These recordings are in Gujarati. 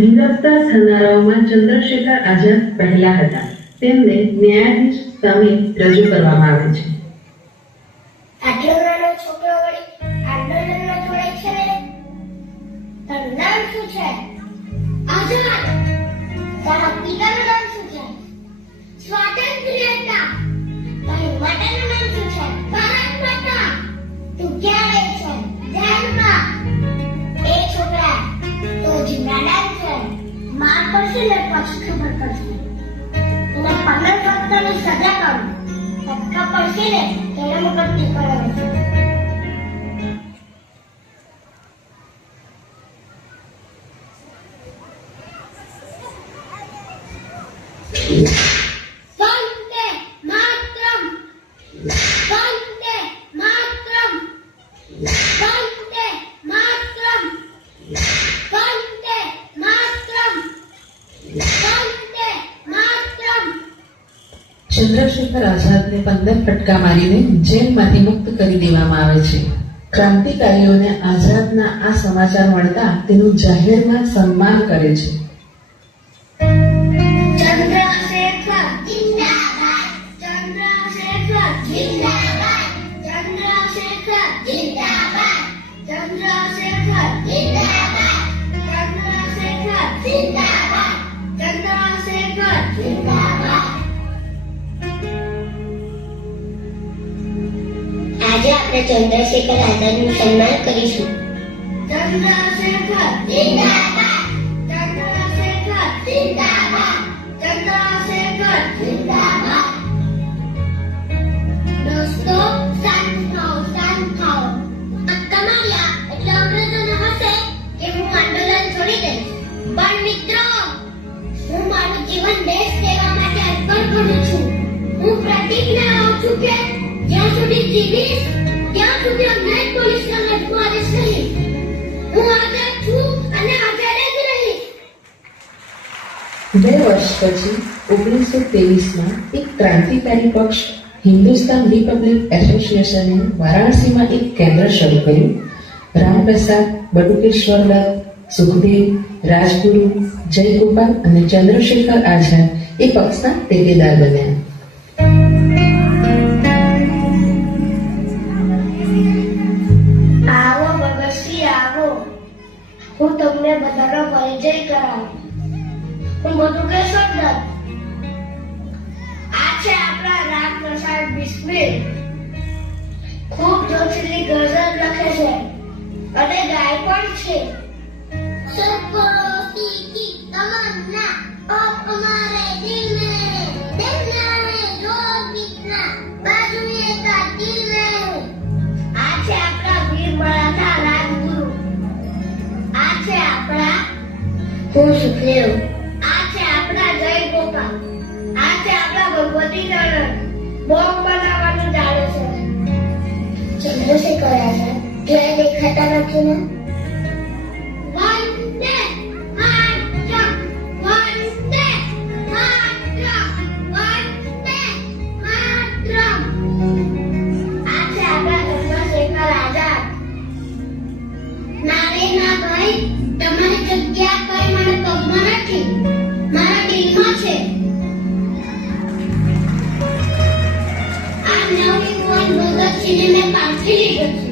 ગિરફ્તાર થનારાઓમાં ચંદ્રશેખર આઝાદ પહેલા હતા. તેમને ન્યાયાધીશ સામે રજૂ કરવામાં આવે છે. આટલો નાનો છોકરો વળી આંદોલનમાં જોડાય છે ને? તારું નામ શું છે? આઝાદ. તારા પિતાનું નામ શું છે? સ્વાતંત્ર્યતા. તારી માતાનું નામ શું છે? ભારત માતા. તું ક્યાં રહે છે? જેલમાં. એ છોકરા તો હજી નાદાન છે. માર પડશે ને પછી ખબર પડશે. એને 15 વર્ષની સજા કરું. ધક્કા પડશે ને તેને મુક્તિ કરાવશે. વંદે માતરમ. વંદે માતરમ. વંદે માતરમ. વંદે માતરમ. વંદે માતરમ. ચંદ્રશેખર આઝાદને 15 ફટકા મારીને જેલમાંથી મુક્ત કરી દેવામાં આવે છે. ક્રાંતિકારીઓને આઝાદના આ સમાચાર મળતા તેનું જાહેરમાં સન્માન કરે છે. ચંદ્રશેખર જિંદાબાદ. ચંદ્રશેખર જિંદાબાદ. ચંદ્રશેખર જિંદાબાદ. ચંદ્રશેખર જિંદાબાદ. ચંદ્રશેખર જિંદાબાદ. ચંદ્રશેખર જિંદાબાદ. આજે આપણે ચંદ્રશેખર આઝાદનું સન્માન કરીશું. ચંદ્રશેખર જિંદાબાદ. ચંદ્રશેખર જિંદાબાદ. ચંદ્રશેખર જિંદાબાદ. દોસ્તો શાંત થાઓ, શાંત થાઓ. તમારી એટલે અંગ્રેજોને હશે કે હું આંદોલન છોડી દઈશ. પણ મિત્રો, હું મારું જીવન દેશ સેવા માટે અર્પણ કરું છું. હું પ્રતિજ્ઞા લઉં છું કે જ્યાં સુધી જીવીશ ત્યાં સુધી અન્યાય પોલીસના હાથમાં આવીશ નહીં. હું આઝાદ છું અને આઝાદ જ રહીશ. 2 વર્ષ પછી 1923માં એક ક્રાંતિકારી પક્ષ હિન્દુસ્તાન રિપબ્લિક એસોસિએશને વારાણસીમાં એક કેન્દ્ર શરૂ કર્યું. રામપ્રસાદ, બટુકેશ્વરલાલ, સુખદેવ, રાજગુરુ, જયગોપાલ અને ચંદ્રશેખર આઝાદ એ પક્ષના ટેકેદાર બન્યા. આવો ભગતસિંહ, આવો. હું તમને બધાનો પરિચય કરાવું. હું બટુકેશ્વરલાલ. આ છે આપણા રામપ્રસાદ બિસ્મિલ. ખૂબ જોશીલી ગઝલ લખે છે અને ગાય પણ છે. સબકોથી કી તમન્ના और हमारे दिल में देखना है जोर कितना बाजू में का दिल में. આ છે આપણા વીર મરાઠા રાજગુરુ. આ છે આપણા હું સુખદેવ. આ છે આપણા જય ગોપાલ. આ છે આપણા ભગવતી નંદન. બોમ્બ બનાવવાનું જાણે છે. ચંદ્રશેખર આઝાદ ક્યાંય દેખાતા નથી ને? વંદે માતરમ. વંદે માતરમ. વંદે માતરમ. આ છે આપણા ચંદ્રશેખર આઝાદ. ના રે ના ભાઈ, તમારી જગ્યા કઈ મારા પગમાં નથી, મારા દિલમાં છે. આ નવયુવાન ભગતસિંહને મેં પાછી લીધો છે.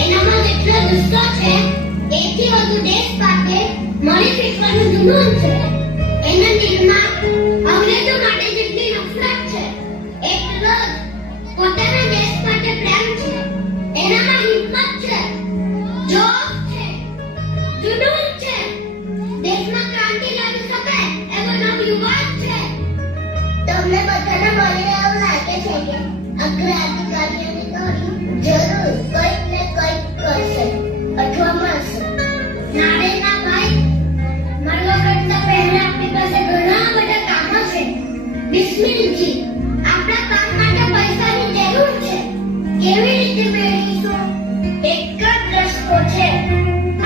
એનામાં જેટલો ગુસ્સો છે એથી વધુ દેશ માટે મળી શીખવાનું જુનૂન છે. એના દિલમાં અંગ્રેજો માટે જેટલી નફરત છે એટલો જ પોતાના દેશ માટે પ્રેમ છે. એનામાં હિંમત છે, જોશ છે, જુનૂન છે. દેશમાં ક્રાંતિ લાવી શકે એવો નવયુવાન છે. તમને બધાને મળીને એવું લાગે છે કે આ ક્રાંતિકારીઓની દોરી જરૂર કંઈક ને કંઈક કરશે અથવા મળશે. ના રે ના ભાઈ, મરવા કરતા પહેલા આપણી પાસે ઘણા બધા કામો છે. બિસ્મિલજી, આપણા કામ માટે પૈસાની જરૂર છે. કેવી રીતે મેળવીશું? એક જ રસ્તો છે.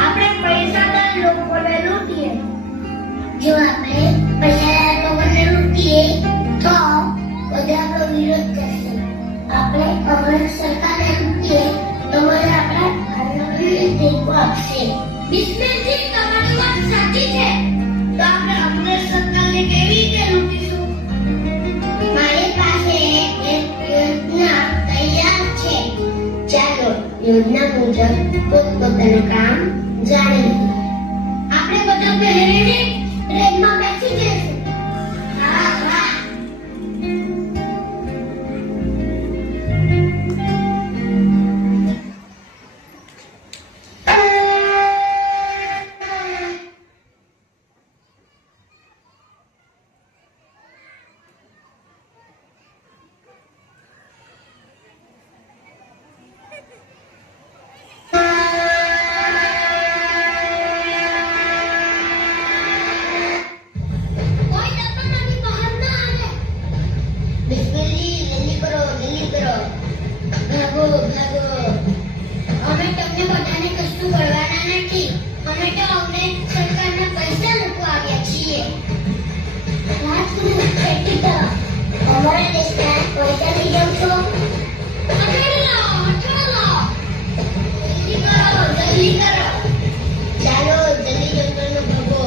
આપણે પૈસાદાર લોકોને લૂંટીએ. જો આપણે પૈસાદાર લોકોને લૂંટીએ તો બધા આપણો વિરોધ કરશે. આપણે અંગ્રેજ સરકારને લૂંટીએ તો બધા આપણા ટેકો આપશે. બિસ્મિલજી, તમારી વાત સાચી મહિના મુજબ પોતપોતાનું કામ જાણે આપણે બધા પહેરીને ટ્રેનમાં બેસી જઈશું. હા હા. કોઈ ડબ્બામાંથી બહાર ના આવે. બિસ્મિલ્લી, જલ્દી કરો, જલ્દી કરો. ભાગો, ભાગો. અમે તમને બધાને કશું કરવાના નથી. અમે તો અમને સરકારના પૈસા લૂંટવા આવ્યા છીએ. રાજપૂત ખેતી તો અમારા દેશના પૈસા લઈ જાવ છો. અઠવાડો લાવો, અઠવાડો લાવો. જલ્દી કરો, જલ્દી કરો. ચાલો, જલ્દી જંગલનો ભાગો.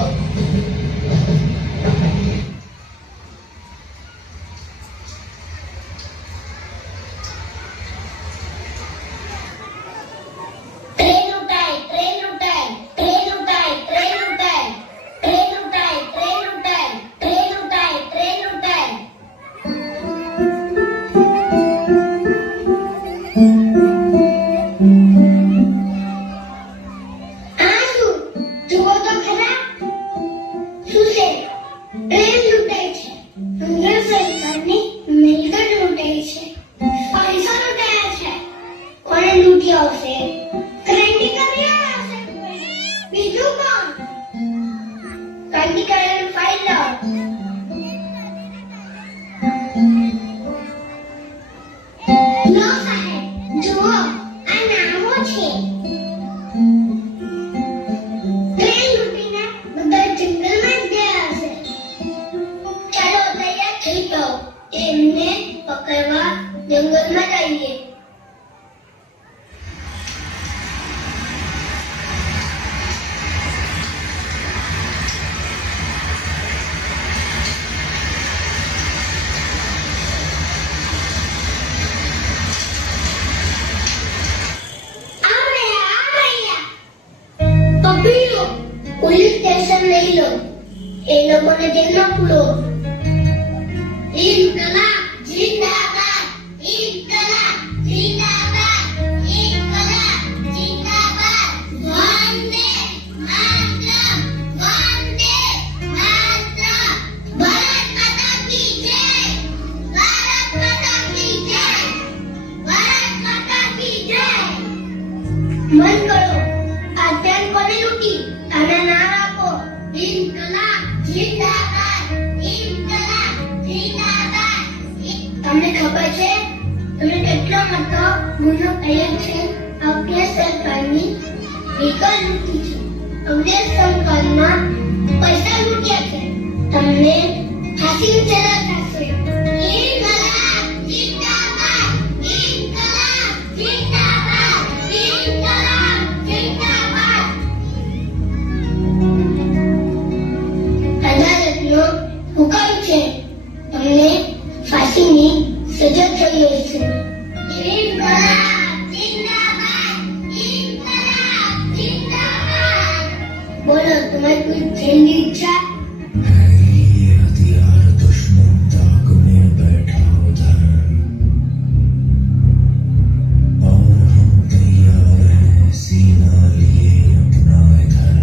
ટ્રેન ઉઠાય, ટ્રેન ઉઠાય, ટ્રેન ઉઠાય, ટ્રેન ઉઠાય, ટ્રેન ઉઠાય, ટ્રેન ઉઠાય, ટ્રેન ઉઠાય, ટ્રેન ઉઠાય. આ શું? જુઓ તો ખરા. શું છે? ટ્રેન લૂંટાય છે. અંગ્રેજ સરકારની મિલકત લૂંટાઈ છે. પૈસા લૂંટાયા છે. કોણે લૂંટ્યા હશે? ક્રાંતિકારીઓ હશે. બીજું કોણ? ક્રાંતિકારીઓની ફાઇલ લાવો. લો સાહેબ, જુઓ આ નામો છે. ટ્રેન લૂંટીને બધા જંગલમાં જ ગયા હશે. ચાલો તૈયાર થઈ જાઓ. એમને પકડવા જંગલમાં જઈએ. પકડી લો. પોલીસ સ્ટેશન લઈ લો. એ લોકોને જેલમાં પૂરો. ઇન્કલાબ જિંદાબાદ, ઇન્કલાબ જિંદાબાદ, ઇન્કલાબ જિંદાબાદ. વંદે માતરમ, વંદે માતરમ. ભારત માતા કી જય, ભારત માતા કી જય, ભારત માતા કી જય. મન કરો. આ ટ્રેન કોને લૂંટી? આના નામ આપો. ઇન્કલાબ જિંદાબાદ, ઇન્કલાબ જિંદાબાદ. તમને ખબર છે તમે કેટલો મોટો ગુનો કર્યો છે? અંગ્રેજ સરકારની મિલકત લૂંટી છે. અંગ્રેજ સરકારના પૈસા લૂંટ્યા છે. તમને ફાંસીની સજા થશે. ઇન્કલાબ જિંદાબાદ, ઇન્કલાબ જિંદાબાદ, ઇન્કલાબ જિંદાબાદ. અદાલતનો હુકમ છે. તમને ફાંસીની સજા થઈ છે. ઇન્કલાબ જિંદાબાદ, ઇન્કલાબ જિંદાબાદ. બોલો, તમારી કોઈ છેલ્લી ઈચ્છા? ये हथियार दुश्मन ताक में बैठा उधर और हम तैयार हैं सीना लिए अपना इधर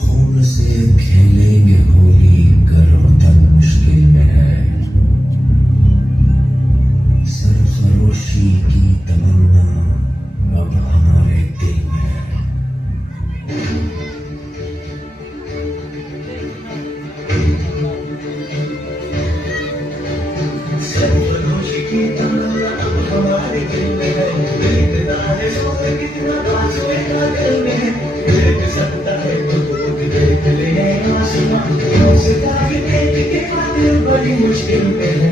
खून से खेलेंगे होली कर वतन मुश्किल में है सरफरोशी की तमन्ना अब हमारे दिल में है सरफरोशी की तमन्ना अब हमारे दिल में है देखता है सोच कितना आंसू का दिल में है देख सकता है तो खुद देख ले आसमां उसका भी देख के बातें बड़ी मुश्किल में है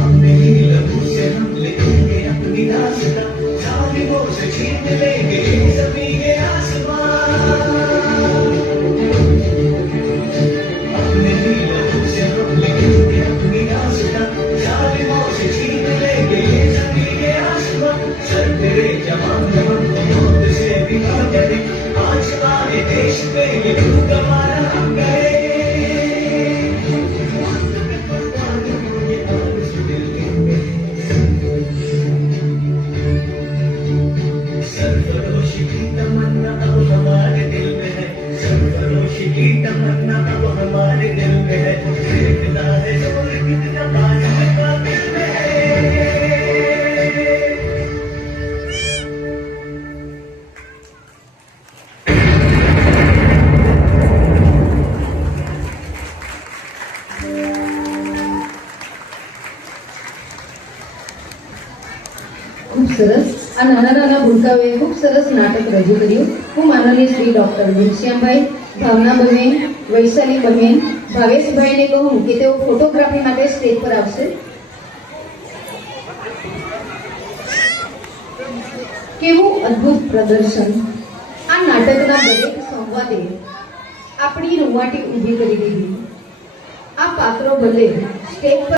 अपने ही लहू से हम लिखेंगे अपनी दास्तां जालिमों से छीन लेंगे ज़मीं के आसमान अपने ही लहू से हम लिखेंगे अपनी दास्तां ખૂબ સરસ. આ નાના નાના ભૂલકાઓએ ખૂબ સરસ નાટક રજૂ કર્યું. હું માનનીય શ્રી ડૉક્ટર ઘનશ્યામભાઈ, ભાવનાબહેન, વૈશાલીબહેન, ભાવેશભાઈને કહું કે તેઓ ફોટોગ્રાફી માટે સ્ટેજ પર આવશે. કેવું અદ્ભુત પ્રદર્શન! આ નાટકના દરેક સંવાદે આપણી રૂંવાટી ઊભી કરી દીધી. આ પાત્રો ભલે સ્ટેજ પર